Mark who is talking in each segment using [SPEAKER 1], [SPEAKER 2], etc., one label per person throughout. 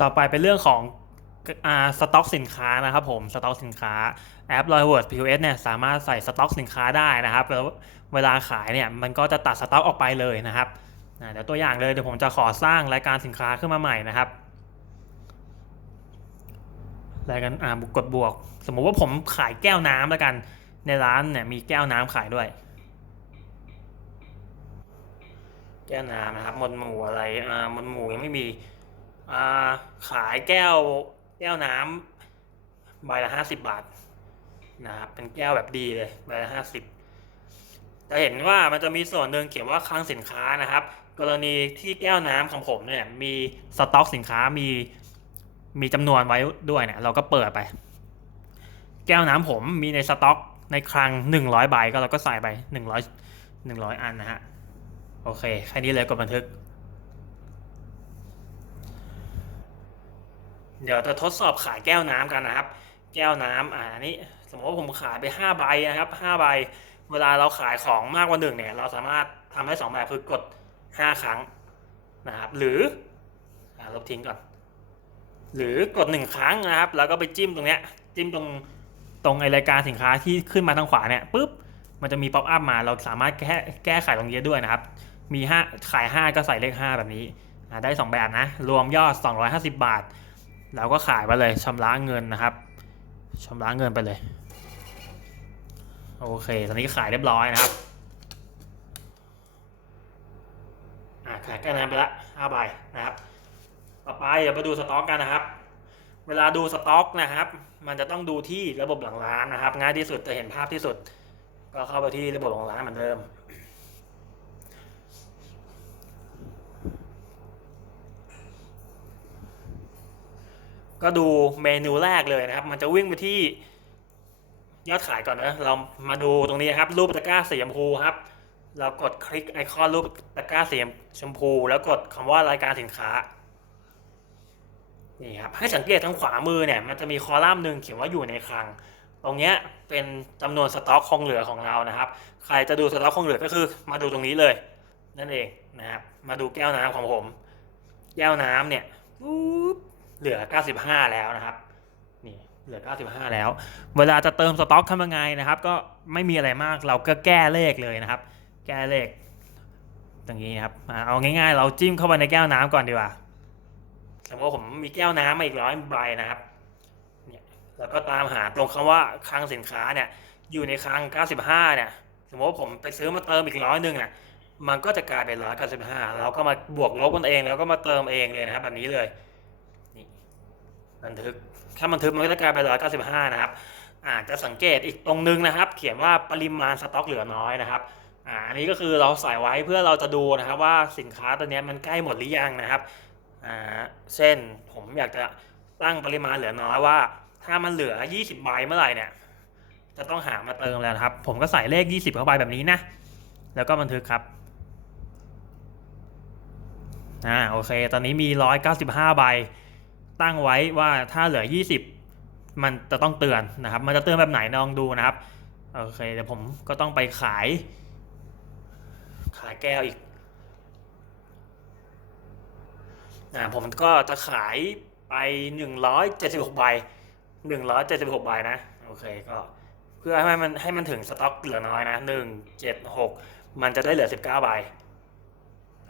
[SPEAKER 1] ต่อไปเป็นเรื่องของอ่าสต็อกสินค้านะครับผมสต็อกสินค้าแอป l o y w o r d POS เนี่ยสามารถใส่สต็อกสินค้าได้นะครับแล้วเวลาขายเนี่ยมันก็จะตัดสต็อกออกไปเลยนะครับเดี๋ยวตัวอย่างเลยเดี๋ยวผมจะขอสร้างรายการสินค้าขึ้นมาใหม่นะครับรายการอ่ากดบวก สมมุติว่าผมขายแก้วน้ำแล้วกันในร้านเนี่ยมีแก้วน้ำขายด้วย แก้วน้ำนะครับหมวดหมู่อะไรอ่าหมวดหมู่ยังไม่มี ขายแก้วแก้วน้ำใบละห้าสิบบาทนะครับเป็นแก้วแบบดีเลยใบละห้าสิบจะเห็นว่ามันจะมีส่วนหนึ่งเขียนว่าคลังสินค้านะครับ กรณีที่แก้วน้ำของผมเนี่ยมีสต็อกสินค้ามีมีจำนวนไว้ด้วยเนี่ยเราก็เปิดไป แก้วน้ำผมมีในสต็อกในคลัง100ใบก็เราก็ใส่ไป100 100อันนะฮะโอเคแค่นี้เลยกดบันทึก เดี๋ยวจะทดสอบขายแก้วน้ำกันนะครับ แก้วน้ำอ่าอันนี้สมมติว่าผมขายไป5ใบนะครับ5ใบ เวลาเราขายของมากกว่าหนึ่งเนี่ย เราสามารถทำได้สองแบบคือกด 5 ครั้งนะครับ หรืออ่าลบทิ้งก่อน หรือกดหนึ่งครั้งนะครับ แล้วก็ไปจิ้มตรงเนี้ย จิ้มตรงตรงไอรายการสินค้าที่ขึ้นมาทางขวาเนี่ยปุ๊บมันจะมีป๊อปอัพมา เราสามารถแก้แก้ไขตรงนี้ด้วยนะครับ มี 5 ขาย 5 ก็ใส่เลข 5 แบบนี้ได้ 2 แบบนะ รวมยอด 250 บาท เราก็ขายไปเลยชำระเงินนะครับชำระเงินไปเลย โอเค ตอนนี้ขายเรียบร้อยนะครับอ่าขายแก้น้ำไปละ5ใบนะครับ ต่อไปเดี๋ยวมาดูสต็อกกันนะครับ เวลาดูสต็อกนะครับ มันจะต้องดูที่ระบบหลังร้านนะครับ ง่ายที่สุดจะเห็นภาพที่สุด ก็เข้าไปที่ระบบหลังร้านเหมือนเดิม ก็ดูเมนูแรกเลยนะครับ มันจะวิ่งไปที่ยอดขายก่อนนะ เรามาดูตรงนี้ครับ รูปตะกร้าสีชมพูครับ เรากดคลิกไอคอนรูปตะกร้าสีชมพู แล้วกดคำว่ารายการสินค้า นี่ครับ ให้สังเกตทางขวามือเนี่ย มันจะมีคอลัมน์หนึ่งเขียนว่าอยู่ในคลัง ตรงเนี้ยเป็นจำนวนสต็อกคงเหลือของเรานะครับ ใครจะดูสต็อกคงเหลือก็คือ มาดูตรงนี้เลย นั่นเองนะครับ มาดูแก้วน้ำของผม แก้วน้ำเนี่ยปุ๊บ เหลือ 95 แล้วนะครับ นี่เหลือ 95 แล้ว เวลาจะเติมสต็อกทำยังไงนะครับ ก็ไม่มีอะไรมากเราก็แก้เลขเลยนะครับ แก้เลขตรงนี้นะครับเอาง่ายๆ เราจิ้มเข้าไปในแก้วน้ำก่อนดีกว่าสมมติว่าผมมีแก้วน้ำมาอีกร้อยใบนะครับเนี่ยแล้วก็ตามหาตรงคำว่าคลังสินค้าเนี่ย อยู่ในคลัง 95 เนี่ย สมมติว่าผมไปซื้อมาเติมอีกร้อยหนึ่งน่ะมันก็จะกลายเป็น195เราก็มาบวกลบกันเอง แล้วก็มาเติมเองเลยนะครับแบบนี้เลย บันทึกถ้าบันทึกมันก็จะกลายเป็น195นะครับอาจจะสังเกตอีกตรงนึงนะครับ เขียนว่าปริมาณสต็อกเหลือน้อยนะครับอ่าอันนี้ก็คือเราใส่ไว้เพื่อเราจะดูนะครับว่าสินค้าตัวนี้มันใกล้หมดหรือยังนะครับอ่าเช่นผมอยากจะตั้งปริมาณเหลือน้อยว่า ถ้ามันเหลือ 20 ใบเมื่อไหร่เนี่ยจะต้องหามาเติมแล้วครับ ผมก็ใส่เลข 20 เข้าไปแบบนี้นะ แล้วก็บันทึกครับอ่าโอเค ตอนนี้มี 195 ใบ ตั้งไว้ว่าถ้าเหลือ 20 มันจะต้องเตือนนะครับ มันจะเตือนแบบไหนลองดูนะครับ โอเคเดี๋ยวผมก็ต้องไปขาย ขายแก้วอีกอ่าผมก็จะขายไป 176ใบ176ใบนะ โอเคก็เพื่อให้มันให้มันถึงสต็อกเหลือน้อยนะ 1 7 6 มันจะได้เหลือ 19ใบ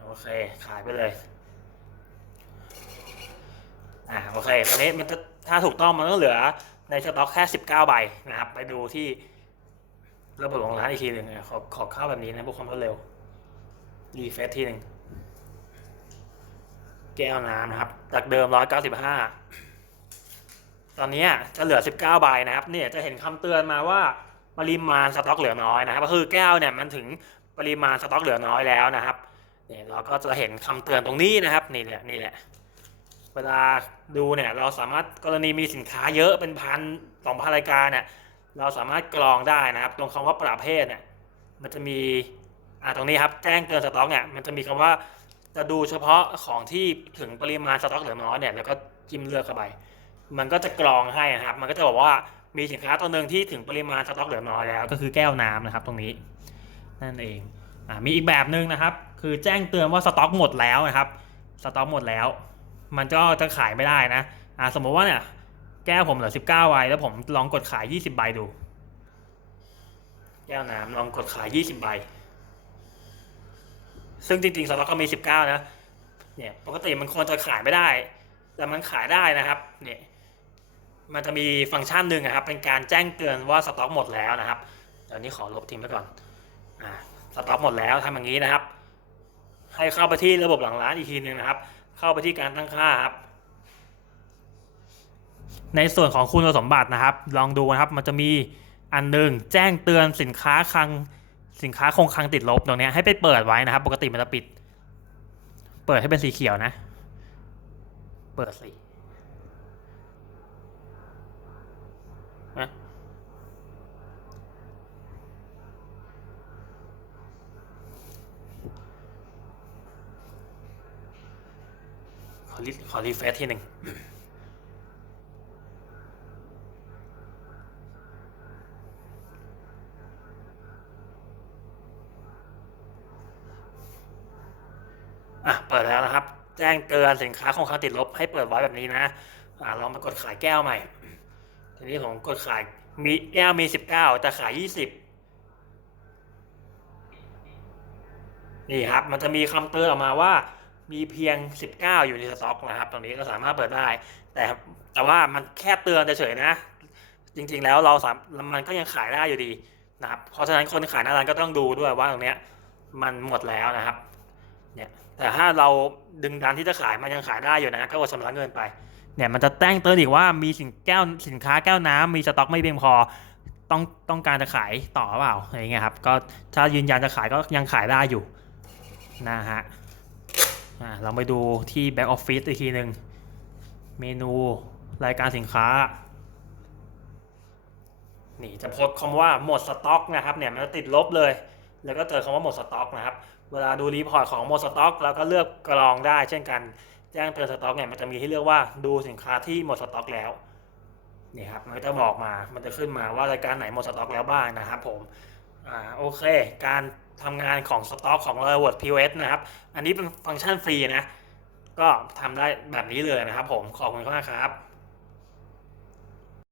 [SPEAKER 1] โอเค ขายไปเลย อ่าโอเคตอนนี้มันถ้าถูกต้องมันก็เหลือในสต็อกแค่ 19 ใบนะครับ ไปดูที่ระบบของร้านอีกทีหนึ่งขอขอเข้าแบบนี้นะพวกความรวดเร็วรีเฟซทีหนึ่งแก้วน้ำนะครับ จากเดิม 195 ตอนนี้จะเหลือ 19 ใบนะครับเนี่ยจะเห็นคำเตือนมาว่าปริมาณสต็อกเหลือน้อยนะครับก็คือแก้วเนี่ยมันถึงปริมาณสต็อกเหลือน้อยแล้วนะครับเนี่ยเราก็จะเห็นคำเตือนตรงนี้นะครับนี่แหละนี่แหละ เวลาดูเนี่ยเราสามารถกรณีมีสินค้าเยอะเป็นพันสองพันรายการเนี่ยเราสามารถกรองได้นะครับ ตรงคำว่าประเภทเนี่ยมันจะมีอ่าตรงนี้ครับแจ้งเตือนสต็อกเนี่ยมันจะมีคำว่าจะดูเฉพาะของที่ถึงปริมาณสต็อกเหลือน้อยเนี่ยแล้วก็จิ้มเลือกเข้าไปมันก็จะกรองให้นะครับ มันก็จะบอกว่ามีสินค้าตัวหนึ่งที่ถึงปริมาณสต็อกเหลือน้อยแล้ว ก็คือแก้วน้ำนะครับ ตรงนี้นั่นเองอ่ามีอีกแบบหนึ่งนะครับ คือแจ้งเตือนว่าสต็อกหมดแล้วนะครับสต็อกหมดแล้ว มันก็จะขายไม่ได้นะอ่าสมมติว่าเนี่ย แก้วผมเหลือ19ใบแล้วผมลองกดขาย20ใบดู แก้วน้ำลองกดขาย20ใบ ซึ่งจริงๆสต็อกก็มี19นะ เนี่ยปกติมันควรจะขายไม่ได้ แต่มันขายได้นะครับ เนี่ยมันจะมีฟังก์ชันหนึ่งนะครับ เป็นการแจ้งเตือนว่าสต็อกหมดแล้วนะครับเดี๋ยวนี้ขอลบทิ้งไปก่อนอ่าสต็อกหมดแล้วทำอย่างนี้นะครับ ให้เข้าไปที่ระบบหลังร้านอีกทีหนึ่งนะครับ เข้าไปที่การตั้งค่าครับ ในส่วนของคุณสมบัตินะครับ ลองดูนะครับมันจะมีอันหนึ่งแจ้งเตือนสินค้าคลังสินค้าคงคลังติดลบตรงนี้ให้ไปเปิดไว้นะครับ ปกติมันจะปิด เปิดให้เป็นสีเขียวนะ เปิดสีนะ ขอรีขอรีเฟซทีหนึ่งอะ เปิดแล้วนะครับ แจ้งเตือนสินค้าคงค้างติดลบให้เปิดไว้แบบนี้นะ อ่าลองมากดขายแก้วใหม่ ทีนี้ผมกดขายมีแก้วมีสิบเก้าแต่ขายยี่สิบนี่ครับ มันจะมีคำเตือนออกมาว่า มีเพียง 19 อยู่ในสต็อกนะครับ ตรงนี้ก็สามารถเปิดได้ แต่แต่ว่ามันแค่เตือนเฉยๆนะ จริงๆแล้วเราสามมันก็ยังขายได้อยู่ดีนะครับเพราะฉะนั้นคนขายหน้าร้านก็ต้องดูด้วยว่าตรงเนี้ยมันหมดแล้วนะครับเนี่ยแต่ถ้าเราดึงดันที่จะขายมันยังขายได้อยู่นะก็กดชำระเงินไปเนี่ยมันจะแจ้งเตือนอีกว่ามีสินแก้วสินค้าแก้วน้ำมีสต็อกไม่เพียงพอต้องต้องการจะขายต่อหรือเปล่าอะไรเงี้ยครับก็ถ้ายืนยันจะขายก็ยังขายได้อยู่นะฮะ อ่าเราไปดูที่ Back Office อีกทีหนึ่งเมนูรายการสินค้า นี่จะพสต์คำว่าหมดสต็อกนะครับเนี่ยมันจะติดลบเลย แล้วก็เจอคำว่าหมดสต็อกนะครับ เวลาดูรีพอร์ตของหมดสต็อกเราก็เลือกกรองได้ เช่นกันแจ้งเตือนสต็อกเนี่ยมันจะมีให้เลือกว่าดูสินค้าที่หมดสต็อกแล้วนี่ครับมันจะบอกมา มันจะขึ้นมาว่ารายการไหนหมดสต็อกแล้วบ้างนะครับผม อ่าโอเค การ ทำงานของสต็อกของ r e w o r d POS นะครับ อันนี้เป็นฟังก์ชันฟรีนะ ก็ทำได้แบบนี้เลยนะครับผม ขอบคุณมากครับ